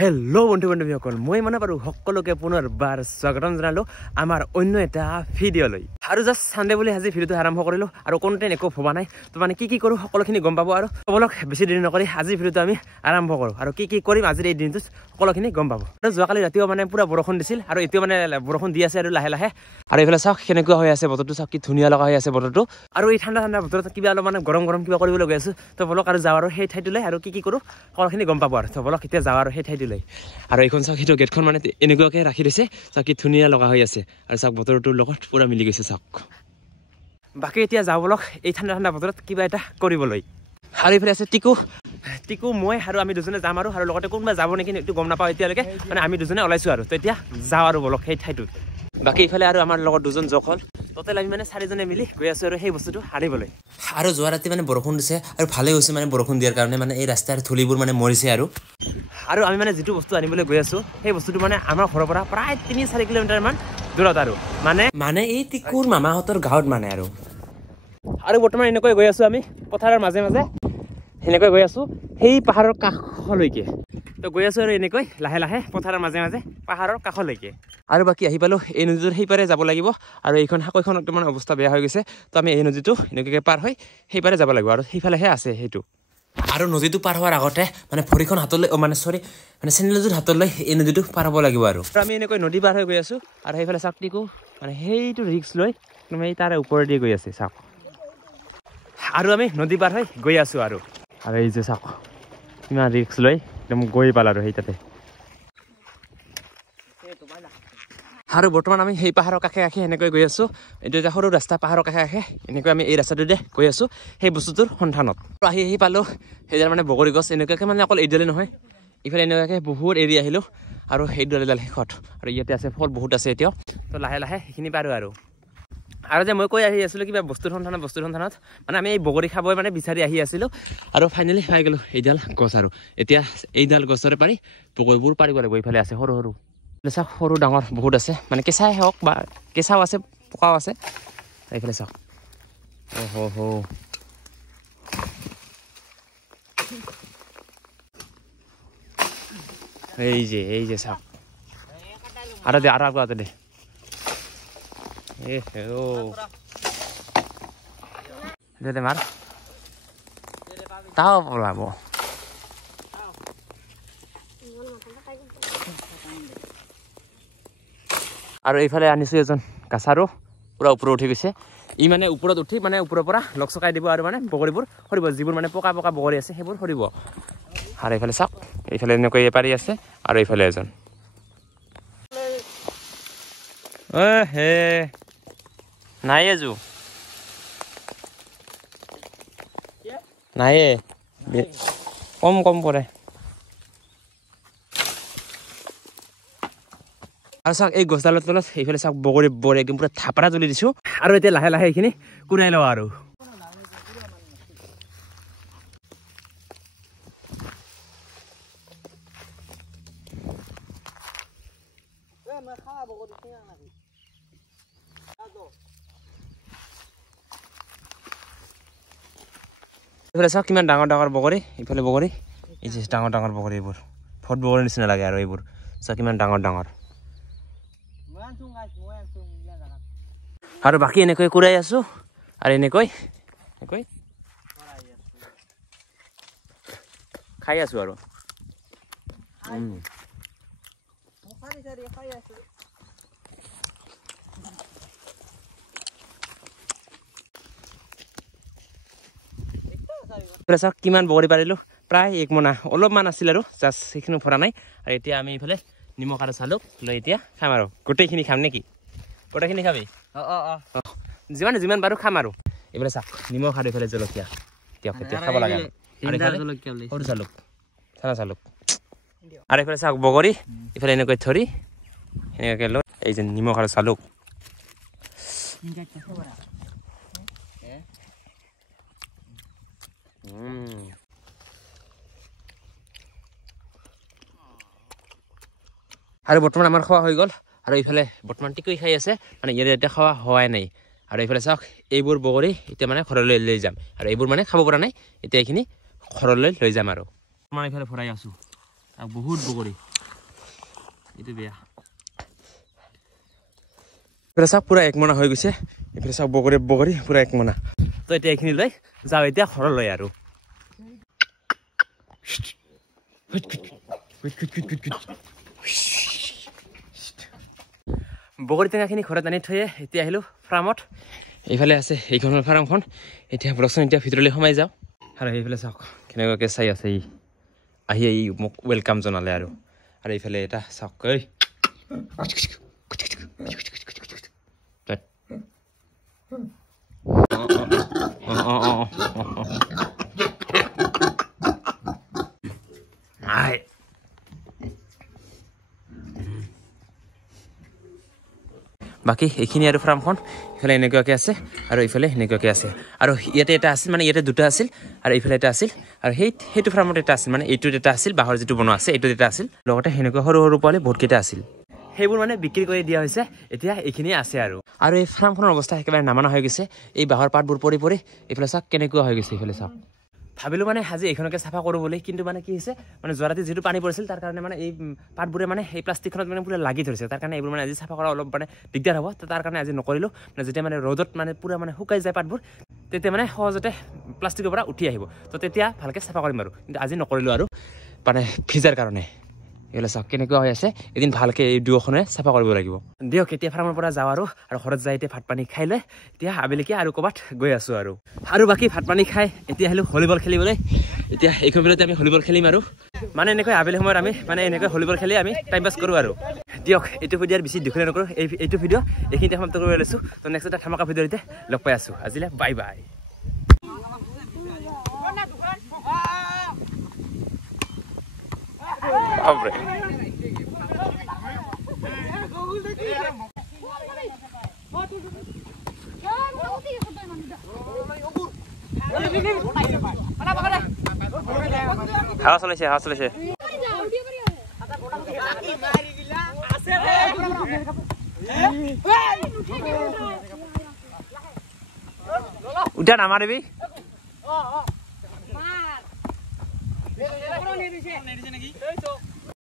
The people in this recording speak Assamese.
হেল্ল' বন্ধু-বান্ধৱীসকল মই মানে বাৰু সকলোকে পুনৰবাৰ স্বাগতম জনালো আমাৰ অন্য এটা ভিডিঅ'লৈ আৰু জাষ্ট সানডে বুলি আজি ভিডিঅ'টো আৰম্ভ কৰিলো আৰু কন্টেন্ট একো ভবা নাই তো মানে কি কৰো সকলোখিনি গম পাব আৰু বলক বেছি দেৰি নকৰি আজি ভিডিঅ'টো আমি আৰম্ভ কৰো আৰু কি কৰিম আজিৰ এই দিনটোত সকলোখিনি গম পাব আৰু যোৱাকালি ৰাতিও মানে পুৰা বৰষুণ দিছিল আৰু এতিয়া মানে বৰষুণ দি আছে আৰু লাহে লাহে আৰু এইফালে চাওক কেনেকুৱা হৈ আছে বতৰটো চাওক কি ধুনীয়া লগা হৈ আছে বতৰটো আৰু এই ঠাণ্ডা বতৰত কিবা অলপ মানে গৰম কিবা কৰিবলৈ গৈ আছো তো বলক আৰু যাওঁ আৰু সেই ঠাইটোলৈ আৰু কি কৰো সকলোখিনি গম পাব আৰু তো বলক এতিয়া যাওঁ আৰু সেই ঠাইটোলৈ আৰু এইখন চাওক সেইটো গেটখন মানে এনেকুৱাকে ৰাখি দিছে চাওক কি ধুনীয়া লগা হৈ আছে আৰু চাওক বতৰটোৰ লগত পুৰা মিলি গৈছে চাওক বাকী এতিয়া যাওঁ বলক এই ঠাণ্ডা বতৰত কিবা এটা কৰিবলৈ আৰু এইফালে আছে টিকু মই আৰু আমি দুজনে যাম আৰু লগতে কোনোবা যাব নেকি এইটো গম নাপাওঁ এতিয়ালৈকে মানে আমি দুজনে ওলাইছো আৰু তো এতিয়া যাওঁ আৰু বলক সেই ঠাইটোত বাকী ইফালে আৰু আমাৰ লগত দুজন যোগ হ'ল টোটেল আমি মানে চাৰিজনে মিলি গৈ আছো আৰু সেই বস্তুটো আনিবলৈ আৰু যোৱা ৰাতি মানে বৰষুণ দিছে আৰু ভালেই হৈছে মানে বৰষুণ দিয়াৰ কাৰণে মানে এই ৰাস্তাৰ ধূলিবোৰ মানে মৰিছে আৰু আমি মানে যিটো বস্তু আনিবলৈ গৈ আছো সেই বস্তুটো মানে আমাৰ ঘৰৰ পৰা প্ৰায় 3-4 কিলোমিটাৰ মান দূৰত আৰু মানে এই টিকুৰ মামাহঁতৰ গাঁৱত মানে আৰু বৰ্তমান এনেকৈ গৈ আছো আমি পথাৰৰ মাজে সেনেকৈ গৈ আছো সেই পাহাৰৰ কাষলৈকে তো গৈ আছো আৰু এনেকৈ লাহে লাহে পথাৰৰ মাজে পাহাৰৰ কাষলৈকে আৰু বাকী আহি পালো এই নদীটোৰ সেইপাৰে যাব লাগিব আৰু এইখন সাকৈখন একদম অৱস্থা বেয়া হৈ গৈছে তো আমি এই নদীটো এনেকুৱাকৈ পাৰ হৈ সেইপাৰে যাব লাগিব আৰু সেইফালেহে আছে সেইটো আৰু নদীটো পাৰ হোৱাৰ আগতে মানে ভৰিখন হাতলৈ মানে চেণ্ডেলযোৰ হাতলৈ এই নদীটো পাৰ হ'ব লাগিব আৰু আমি এনেকৈ নদী পাৰ হৈ গৈ আছো আৰু সেইফালে চাওক টিকু মানে সেইটো ৰিক্স লৈ এই তাৰে ওপৰেদি গৈ আছে চাওক আৰু আমি নদী পাৰ হৈ গৈ আছো আৰু এই যে চাওক ইমান ৰিক্স লৈ একদম গৈ পাল আৰু সেই তাতে আৰু বৰ্তমান আমি সেই পাহাৰৰ কাষে এনেকৈ গৈ আছো এইটো এটা সৰু ৰাস্তা পাহাৰৰ কাষে এনেকৈ আমি এই ৰাস্তাটোতে গৈ আছো সেই বস্তুটোৰ সন্ধানত আহি পালো সেইডাল মানে বগৰী গছ এনেকুৱাকৈ মানে অকল এইডালে নহয় ইফালে এনেকুৱাকৈ বহুত এৰি আহিলো আৰু সেই ডাল শেষত আৰু ইয়াতে আছে ফল বহুত আছে এতিয়াও তো লাহে লাহে সেইখিনি পাৰো আৰু যে মই কৈ আহি আছিলো কিবা বস্তুৰ সন্ধানত মানে আমি এই বগৰী খাবই মানে বিচাৰি আহি আছিলো আৰু ফাইনেলি পাই গলো এইডাল গছ আৰু এতিয়া এইডাল গছৰে পাৰি বগৰীবোৰ পাৰিব লাগিব এইফালে আছে সৰু চাওক সৰু ডাঙৰ বহুত আছে মানে কেঁচাই হওক বা কেঁচাও আছে পকাও আছে এইফালে চাওক এই যে চাওক আৰু আগতে দে মাৰ তাও ওলাব আৰু এইফালে আনিছো এজন কাছাৰো পুৰা ওপৰত উঠি গৈছে ই মানে ওপৰত উঠি মানে ওপৰৰ পৰা লক চকাই দিব আৰু মানে বগৰীবোৰ সৰিব যিবোৰ মানে পকা বগৰী আছে সেইবোৰ সৰিব আৰু এইফালে চাওক এইফালে এনেকৈ পাৰি আছে আৰু এইফালে এজন নাই এজো নাই কম পৰে আৰু চাওক এই গছডালৰ তলত এইফালে চাওক বগৰী একদম পুৰা থাপৰা তুলি দিছো আৰু এতিয়া লাহে লাহে এইখিনি কুৰাই লওঁ আৰু এইফালে চাওক কিমান ডাঙৰ বগৰী ইফালে বগৰী এই যে ডাঙৰ বগৰী এইবোৰ ফট বগৰীৰ নিচিনা লাগে আৰু এইবোৰ চাওক কিমান ডাঙৰ আৰু বাকী এনেকৈ কুৰাই আছো আৰু এনেকৈ খাই আছো আৰু চাওক কিমান বগৰী পাৰিলো প্ৰায় 1 মোনা অলপমান আছিল আৰু জাষ্ট সেইখিনি ভৰা নাই আৰু এতিয়া আমি এইফালে নিমখ আৰু চালুক লৈ এতিয়া খাম আৰু গোটেইখিনি খাম নেকি গোটেইখিনি খাবি যিমান পাৰো খাম আৰু এইফালে চাওক নিমখ আৰু এইফালে জলকীয়া দিয়ক এতিয়া খাব লাগে সৰু চালুক আৰু এইফালে চাওক বগৰী এইফালে এনেকৈ ধৰি এনেকৈ লৈ এই যে নিমখ আৰু চালুক আৰু বৰ্তমান আমাৰ খোৱা হৈ গ'ল আৰু এইফালে বৰ্তমান টিকুই খাই আছে মানে ইয়াতে এতিয়া খোৱা হোৱাই নাই আৰু এইফালে চাওক এইবোৰ বগৰী এতিয়া মানে ঘৰলৈ লৈ যাম আৰু এইবোৰ মানে খাব পৰা নাই এতিয়া এইখিনি ঘৰলৈ লৈ যাম আৰু মানে এইফালে ভৰাই আছো বহুত বগৰী এইটো বেয়া এইফালে চাওক পুৰা 1 মোনা হৈ গৈছে এইফালে চাওক বগৰী পুৰা 1 মোনা তো এতিয়া এইখিনি লৈ যাওঁ এতিয়া ঘৰলৈ আৰু বগৰী টেঙাখিনি ঘৰত আনি থৈয়ে এতিয়া আহিলোঁ ফাৰ্মত এইফালে আছে এইখনৰ ফাৰ্মখন এতিয়া ব্লকচোন এতিয়া ভিতৰলৈ সোমাই যাওঁ আৰু এইফালে চাওক কেনেকুৱাকৈ চাই আছে ই আহি মোক ৱেলকাম জনালে আৰু এইফালে এটা চাওক ঐ বাকী এইখিনি আৰু ফাৰ্মখন ইফালে এনেকুৱাকৈ আছে আৰু ইফালে এনেকুৱাকৈ আছে আৰু ইয়াতে এটা আছিল মানে ইয়াতে দুটা আছিল আৰু এইফালে এটা আছিল আৰু সেইটো ফাৰ্মত এটা আছিল মানে এইটোত এটা আছিল বাঁহৰ যিটো বনোৱা আছে এইটোত এটা আছিল লগতে সেনেকুৱা সৰু সৰু পোৱালি বহুতকেইটা আছিল সেইবোৰ মানে বিক্ৰী কৰি দিয়া হৈছে এতিয়া এইখিনিয়ে আছে আৰু এই ফাৰ্মখনৰ অৱস্থা একেবাৰে নামানা হৈ গৈছে এই বাঁহৰ পাতবোৰ পৰি পৰি এইফালে চাওক কেনেকুৱা হৈ গৈছে এইফালে চাওক ভাবিলোঁ মানে আজি এইখনকে চাফা কৰোঁ বুলি কিন্তু মানে কি হৈছে মানে যোৱা ৰাতি যিটো পানী পৰিছিল তাৰ কাৰণে মানে এই পাতবোৰে মানে এই প্লাষ্টিকখনত মানে পুৰা লাগি ধৰিছে তাৰ কাৰণে এইবোৰ মানে আজি চাফা কৰা অলপ মানে দিগদাৰ হ'ব তাৰ কাৰণে আজি নকৰিলোঁ মানে যেতিয়া মানে ৰ'দত মানে পুৰা মানে শুকাই যায় পাতবোৰ তেতিয়া মানে সহজতে প্লাষ্টিকৰ পৰা উঠি আহিব তো তেতিয়া ভালকৈ চাফা কৰিম আৰু কিন্তু আজি নকৰিলোঁ আৰু মানে ভিজাৰ কাৰণে এইফালে চাওক কেনেকুৱা হৈ আছে এদিন ভালকৈ এই দুয়োখনে চাফা কৰিব লাগিব দিয়ক এতিয়া ফাৰ্মৰ পৰা যাওঁ আৰু ঘৰত যাই এতিয়া ভাত পানী খাই লৈ এতিয়া আবেলিকৈ আৰু ক'ৰবাত গৈ আছোঁ আৰু বাকী ভাত পানী খাই এতিয়া আহিলোঁ ভলীবল খেলিবলৈ এতিয়া এইখন বেলাতে আমি ভলীবল খেলিম আৰু মানে এনেকৈ আবেলি সময়ত আমি মানে এনেকৈ ভলীবল খেলি আমি টাইম পাছ কৰোঁ আৰু দিয়ক এইটো ভিডিঅ'ৰ বেছি দীঘলীয়া নকৰোঁ এইটো ভিডিঅ' এইখিনিতে সমাপ্ত কৰি লৈছোঁ তো নেক্সট এটা ধামাকা ভিডিঅ'তে লগ পাই আছোঁ আজিলৈ বাই বাই Hombre. হাওয়া চলেছে উঠা নামাৰিবি